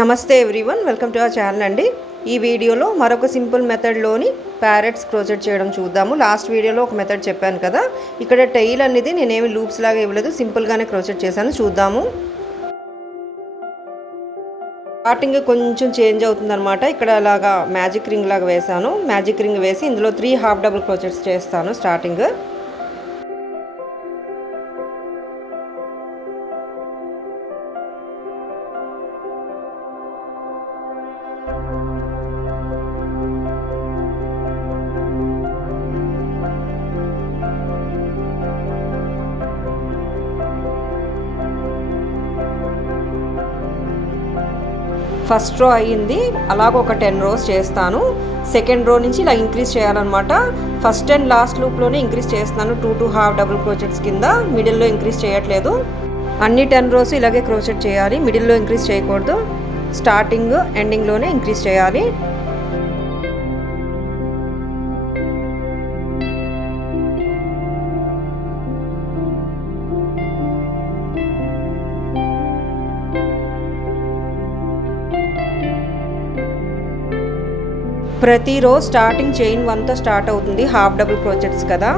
నమస్తే everyone, welcome to our channel అండి. ఈ వీడియోలో మరొక సింపుల్ మెథడ్లోని ప్యారెట్స్ క్రోచెట్ చేయడం చూద్దాము. లాస్ట్ వీడియోలో ఒక మెథడ్ చెప్పాను కదా, ఇక్కడ టెయిల్ అనేది నేనేమి లూప్స్ లాగా ఇవ్వలేదు, సింపుల్గానే క్రోచెట్ చేశాను. చూద్దాము. స్టార్టింగ్ కొంచెం చేంజ్ అవుతుందన్నమాట. ఇక్కడ అలాగా మ్యాజిక్ రింగ్ లాగా వేసాను. మ్యాజిక్ రింగ్ వేసి ఇందులో 3 హాఫ్ డబుల్ క్రోచెట్స్ చేస్తాను స్టార్టింగ్. ఫస్ట్ రో అయ్యింది, అలాగ ఒక 10 రోస్ చేస్తాను. సెకండ్ రో నుంచి ఇలా ఇంక్రీజ్ చేయాలన్నమాట. ఫస్ట్ అండ్ లాస్ట్ లూప్లోనే ఇంక్రీజ్ చేస్తున్నాను. 2 హాఫ్ డబుల్ క్రోచెట్స్ కింద, మిడిల్లో ఇంక్రీజ్ చేయట్లేదు. అన్ని 10 రోస్ ఇలాగే క్రోచెట్ చేయాలి, మిడిల్లో ఇంక్రీజ్ చేయకూడదు. స్టార్టింగ్ ఎండింగ్లోనే ఇంక్రీజ్ చేయాలి. ప్రతి రో స్టార్టింగ్ చైన్ 1తో స్టార్ట్ అవుతుంది. హాఫ్ డబుల్ క్రోచెట్స్ కదా.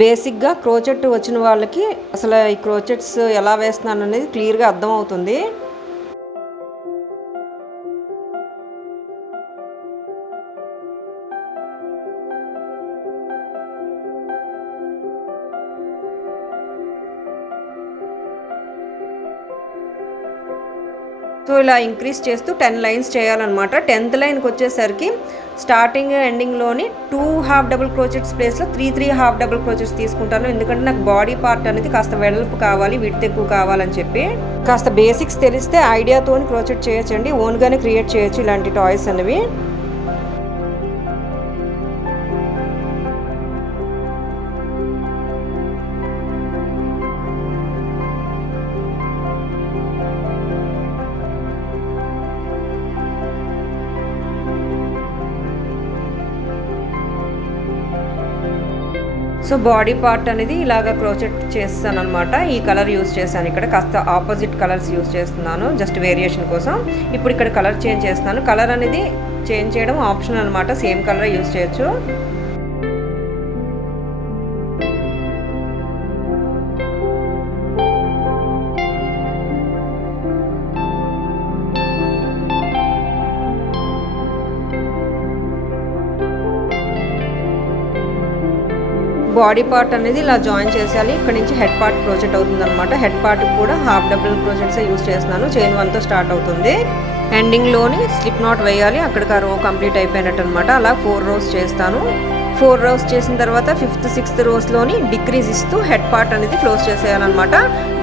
బేసిక్గా క్రోచెట్ వచ్చిన వాళ్ళకి అసలు ఈ క్రోచెట్స్ ఎలా వేస్తున్నాను అనేది క్లియర్గా అర్థమవుతుంది. సో ఇలా ఇంక్రీజ్ చేస్తూ 10 లైన్స్ చేయాలన్నమాట. 10th లైన్కి వచ్చేసరికి స్టార్టింగ్ ఎండింగ్లోని 2 హాఫ్ డబుల్ క్రోచెట్స్ ప్లేస్లో 3 హాఫ్ డబుల్ క్రోచెట్స్ తీసుకుంటాను. ఎందుకంటే నాకు బాడీ పార్ట్ అనేది కాస్త వెడల్పు కావాలి, విడ్త్ ఎక్కువ కావాలని చెప్పి. కాస్త బేసిక్స్ తెలిస్తే ఐడియాతో క్రోచెట్ చేయొచ్చండి, ఓన్గానే క్రియేట్ చేయొచ్చు ఇలాంటి టాయ్స్ అనేవి. సో బాడీ పార్ట్ అనేది ఇలాగ క్రోచెట్ చేస్తాను అనమాట. ఈ కలర్ యూస్ చేశాను, ఇక్కడ కాస్త ఆపోజిట్ కలర్స్ యూస్ చేస్తున్నాను జస్ట్ వేరియేషన్ కోసం. ఇప్పుడు ఇక్కడ కలర్ చేంజ్ చేస్తున్నాను. కలర్ అనేది చేంజ్ చేయడం ఆప్షనల్ అనమాట, సేమ్ కలర్ యూస్ చేయొచ్చు. బాడీ పార్ట్ అనేది ఇలా జాయిన్ చేసేయాలి. ఇక్కడ నుంచి హెడ్ పార్ట్ క్రోచెట్ అవుతుంది అనమాట. హెడ్ పార్ట్ కూడా హాఫ్ డబుల్ క్రోచెట్స్ యూస్ చేస్తున్నాను. చైన్ 1తో స్టార్ట్ అవుతుంది. ఎండింగ్లోని స్లిప్ నాట్ వేయాలి. అక్కడికి ఆ రో కంప్లీట్ అయిపోయినట్టు అనమాట. అలా 4 రోస్ చేస్తాను. 4 రోస్ చేసిన తర్వాత 5th 6th రోస్లోని డిక్రీజ్ ఇస్తూ హెడ్ పార్ట్ అనేది క్లోజ్ చేసేయాలన్నమాట.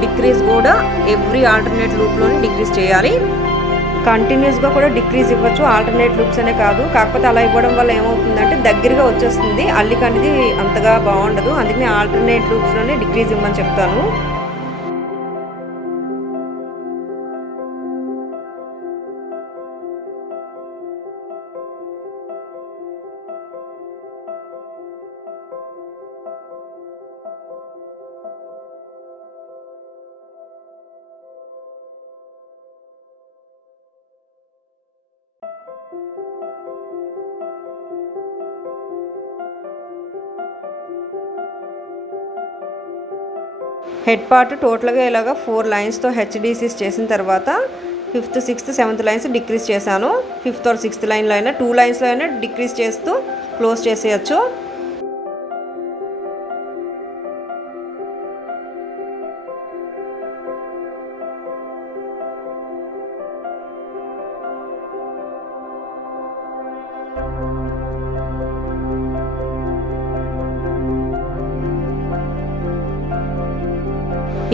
డిక్రీజ్ కూడా ఎవ్రీ ఆల్టర్నేట్ లూప్లోని డిక్రీజ్ చేయాలి. కంటిన్యూస్గా కూడా డిక్రీజ్ ఇవ్వచ్చు, ఆల్టర్నేట్ లూప్స్ అనే కాదు. కాకపోతే అలా ఇవ్వడం వల్ల ఏమవుతుందంటే దగ్గరగా వచ్చేస్తుంది, అల్లిక అనేది అంతగా బాగుండదు. అందుకని ఆల్టర్నేట్ లూప్స్లోనే డిక్రీజ్ ఇవ్వమని చెప్తాను. హెడ్ పార్ట్ టోటల్గా ఇలాగా 4 లైన్స్తో హెచ్డిసిస్ చేసిన తర్వాత 5th, 6th, 7th lines decrease చేశాను. 5th or 6th లైన్లో అయినా 2 లైన్స్లో అయినా డిక్రీజ్ చేస్తూ క్లోజ్ చేసేయచ్చు.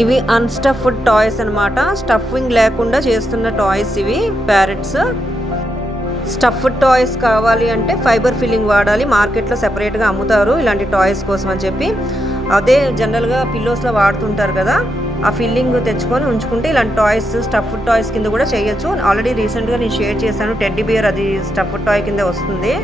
ఇవి అన్స్టఫ్డ్ టాయ్స్ అనమాట. స్టఫింగ్ లేకుండా చేస్తున్న టాయ్స్ ఇవి ప్యారెట్స్. స్టఫ్డ్ టాయ్స్ కావాలి అంటే ఫైబర్ ఫిల్లింగ్ వాడాలి. మార్కెట్లో సెపరేట్గా అమ్ముతారు ఇలాంటి టాయ్స్ కోసం అని చెప్పి. అదే జనరల్గా పిల్లోస్లో వాడుతుంటారు కదా, ఆ ఫిల్లింగ్ తెచ్చుకొని ఉంచుకుంటే ఇలాంటి టాయ్స్ స్టఫ్డ్ టాయ్స్ కింద కూడా చేయొచ్చు. ఆల్రెడీ రీసెంట్గా నేను షేర్ చేశాను, టెడ్డీ బియర్, అది స్టఫ్డ్ టాయ్ కింద వస్తుంది.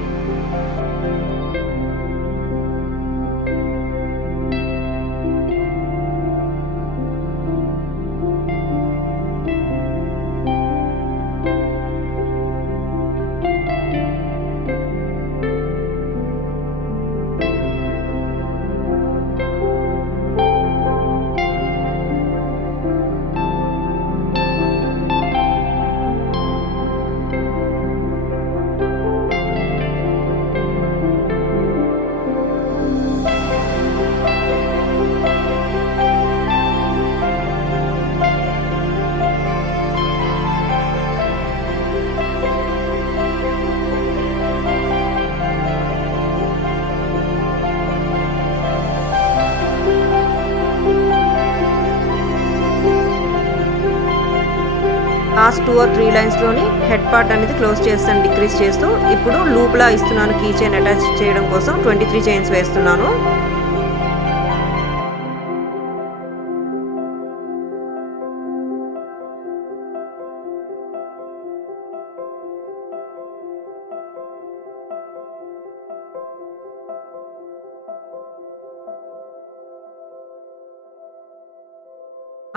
లాస్ట్ 2 or 3 లైన్స్లోని హెడ్ పార్ట్ అనేది క్లోజ్ చేస్తాను డిక్రీజ్ చేస్తూ. ఇప్పుడు లూప్లా ఇస్తున్నాను కీ చైన్ అటాచ్ చేయడం కోసం. 23 చైన్స్ వేస్తున్నాను.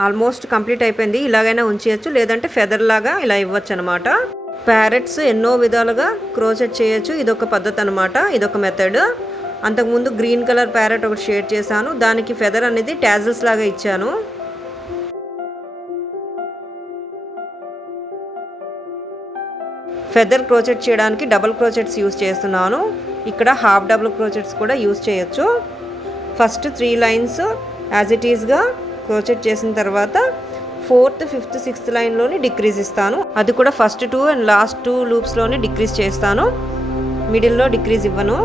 ఆల్మోస్ట్ కంప్లీట్ అయిపోయింది. ఇలాగైనా ఉంచేయచ్చు, లేదంటే ఫెదర్ లాగా ఇలా ఇవ్వచ్చు అనమాట. ప్యారెట్స్ ఎన్నో విధాలుగా క్రోచెట్ చేయొచ్చు. ఇదొక పద్ధతి అనమాట, ఇదొక మెథడ్. అంతకుముందు గ్రీన్ కలర్ ప్యారెట్ ఒకటి షేడ్ చేశాను, దానికి ఫెదర్ అనేది టాజిల్స్ లాగా ఇచ్చాను. ఫెదర్ క్రోచెట్ చేయడానికి డబుల్ క్రోచెట్స్ యూస్ చేస్తున్నాను. ఇక్కడ హాఫ్ డబుల్ క్రోచెట్స్ కూడా యూస్ చేయొచ్చు. ఫస్ట్ 3 లైన్స్ యాజ్ ఇట్ ఈస్గా క్రోచెట్ చేసిన తర్వాత 4th, 5th, 6th లైన్లోని డిక్రీజ్ ఇస్తాను. అది కూడా ఫస్ట్ 2 అండ్ లాస్ట్ 2 లూప్స్లోని డిక్రీజ్ చేస్తాను, మిడిల్లో డిక్రీజ్ ఇవ్వను.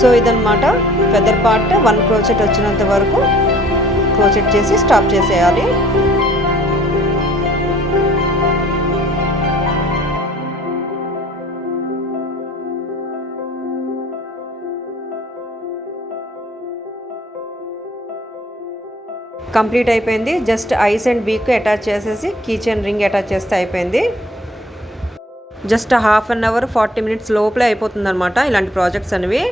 సో ఇదన్నమాట ఫెదర్ పార్ట్. 1 క్రోచెట్ వచ్చినంత వరకు క్రోచెట్ చేసి స్టాప్ చేసేయాలి. కంప్లీట్ అయిపోయింది. Just eyes and beak attach చేసేసి కీ చైన్ రింగ్ అటాచ్ చేస్తే అయిపోయింది. Just half an hour 40 minutes లోపలే అయిపోతుంది అనమాట ఇలాంటి ప్రాజెక్ట్స్ అనేవి.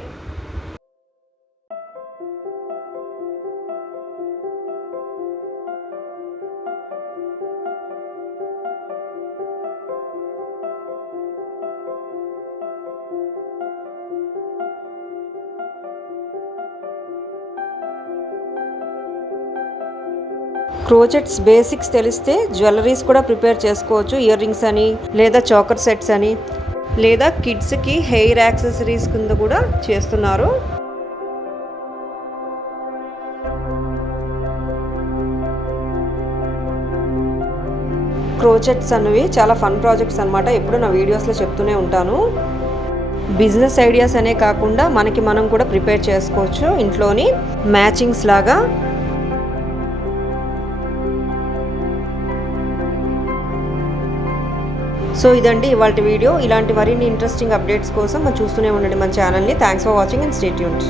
క్రోచెట్స్ బేసిక్స్ తెలిస్తే జ్యువెలరీస్ కూడా ప్రిపేర్ చేసుకోవచ్చు. ఇయర్ రింగ్స్ అని, లేదా చోకర్ సెట్స్ అని, లేదా కిడ్స్కి హెయిర్ యాక్సెసరీస్ కింద కూడా చేస్తున్నారు. క్రోచెట్స్ అనేవి చాలా ఫన్ ప్రాజెక్ట్స్ అనమాట. ఎప్పుడు నా వీడియోస్లో చెప్తూనే ఉంటాను. బిజినెస్ ఐడియాస్ అనే కాకుండా మనకి మనం కూడా ప్రిపేర్ చేసుకోవచ్చు ఇంట్లోని మ్యాచింగ్స్ లాగా. సో ఇదండి ఇవాల్టి వీడియో. ఇలాంటి మరిన్ని ఇంట్రెస్టింగ్ అప్డేట్స్ కోసం చూస్తూనే ఉండండి మన ఛానల్ని. Thanks for watching and stay tuned.